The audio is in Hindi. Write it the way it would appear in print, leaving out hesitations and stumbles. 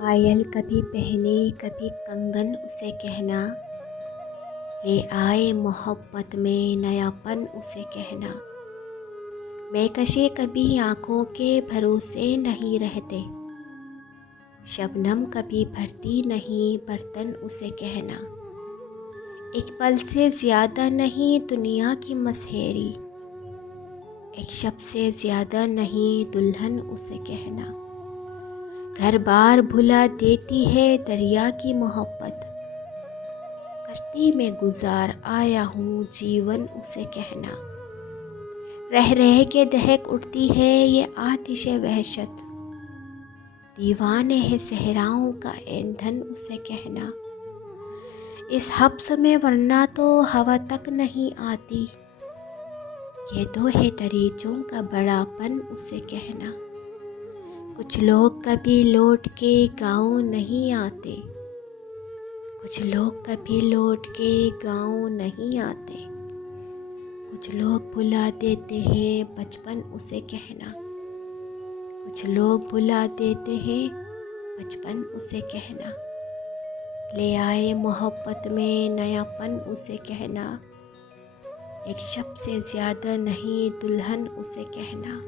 पायल कभी पहने कभी कंगन उसे कहना, ले आए मोहब्बत में नयापन उसे कहना। महकशे कभी आँखों के भरोसे नहीं रहते, शबनम कभी भरती नहीं बर्तन उसे कहना। एक पल से ज़्यादा नहीं दुनिया की मसहरी, एक शब्द से ज़्यादा नहीं दुल्हन उसे कहना। घर बार भुला देती है दरिया की मोहब्बत, कश्ती में गुजार आया हूँ जीवन उसे कहना। रह रह के दहक उठती है ये आतिश वहशत, दीवाने है सहराओं का ईंधन उसे कहना। इस हब्स में वरना तो हवा तक नहीं आती, ये तो है दरीचों का बड़ापन उसे कहना। कुछ लोग कभी लौट के गाँव नहीं आते, कुछ लोग कभी लौट के गाँव नहीं आते। कुछ लोग भुला देते हैं बचपन उसे कहना, कुछ लोग भुला देते हैं बचपन उसे कहना। ले आए मोहब्बत में नयापन उसे कहना, एक शब्द से ज़्यादा नहीं दुल्हन उसे कहना।